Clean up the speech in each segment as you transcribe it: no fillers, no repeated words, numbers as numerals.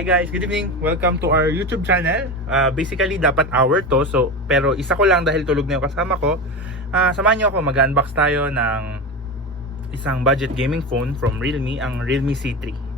Hi guys, good evening. Welcome to our YouTube channel. Basically dapat hour to, pero isa ko lang dahil tulog na yung kasama ko. Samahan niyo ako, mag-unbox tayo ng isang budget gaming phone from Realme, ang Realme C3.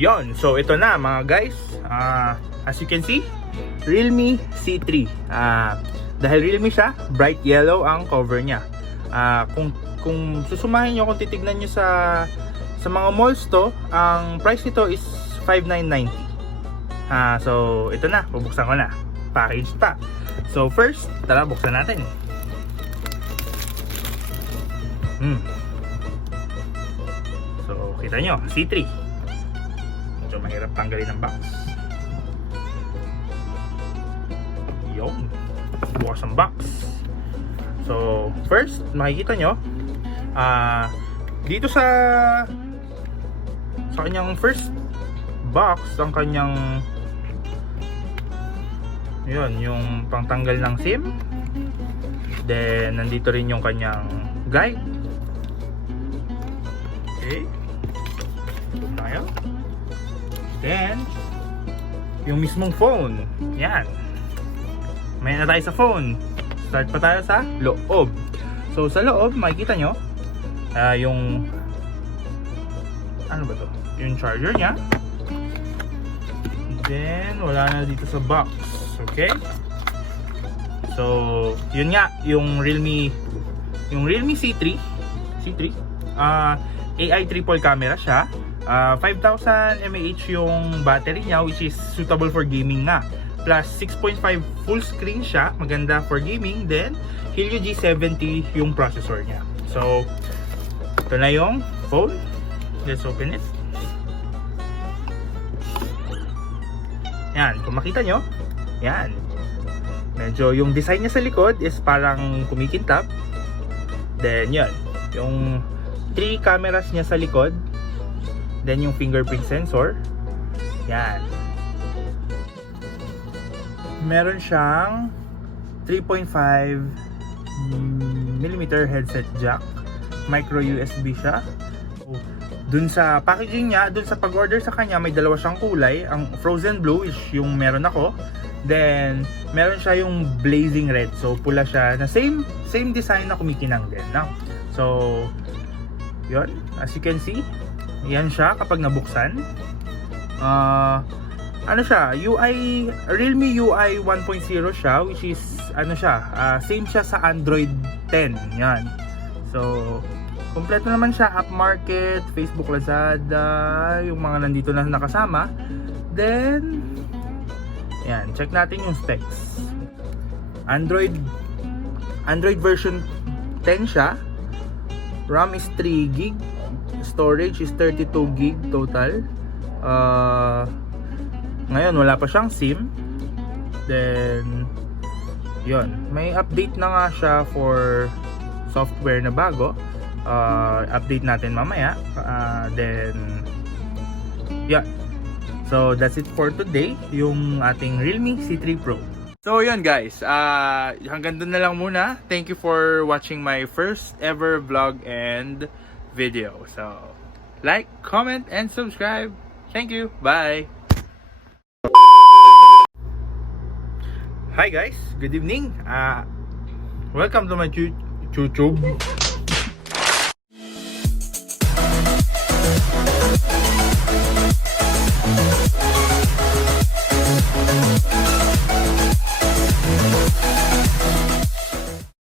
Yon, so ito na mga guys. As you can see, Realme C3. Dahil Realme siya, bright yellow ang cover niya. Kung susumahin nyo, kung titignan nyo sa mga malls to, ang price nito is 5,990. So ito na, bubuksan ko na. Package pa. So first, tara buksan natin. So kita nyo, C3. So mahirap tanggalin ng box. Yung bukas ang box. So first, makikita nyo dito sa kanyang first box, ang kanyang yun, yung pangtanggal ng SIM. Then nandito rin yung kanyang guide. Okay, ito tayo. Then, yung mismong phone. Yan. May na tayo sa phone. Start pa tayo sa loob. So, sa loob, makikita nyo, yung, ano ba to? Yung charger nya. Then, wala na dito sa box. Okay? So, yun nga, yung Realme C3. AI triple camera siya. 5,000 mAh yung battery niya, which is suitable for gaming nga. Plus 6.5 full screen siya, maganda for gaming. Then Helio G70 yung processor niya. So ito na yung phone. Let's open it. Yan, kung makita nyo, yan, medyo yung design niya sa likod is parang kumikintab. Then yun, yung 3 cameras niya sa likod. Then yung fingerprint sensor. Yan. Meron siyang 3.5mm headset jack. Micro USB siya. Dun sa packaging niya, dun sa pag-order sa kanya, may dalawa siyang kulay. Ang frozen blue is yung meron ako. Then meron siya yung blazing red. So pula siya na same design na kumikinang din. No? So yun, as you can see, yan siya kapag nabuksan. Ano siya, Realme UI 1.0 siya, which is ano siya, same siya sa Android 10. Yan. So kompleto naman siya, app market, Facebook, Lazada, yung mga nandito na nakasama. Then yan, check natin yung specs. Android version 10 siya. RAM is 3GB. Storage is 32GB total. Ngayon wala pa siyang SIM. Then yun, may update na nga siya for software na bago. Update natin mamaya. Then yeah. So that's it for today, yung ating Realme C3 Pro. So yun guys, hanggang dun na lang muna. Thank you for watching my first ever vlog and video. So like, comment, and subscribe. Thank you. Bye. Hi guys, good evening. Welcome to my YouTube.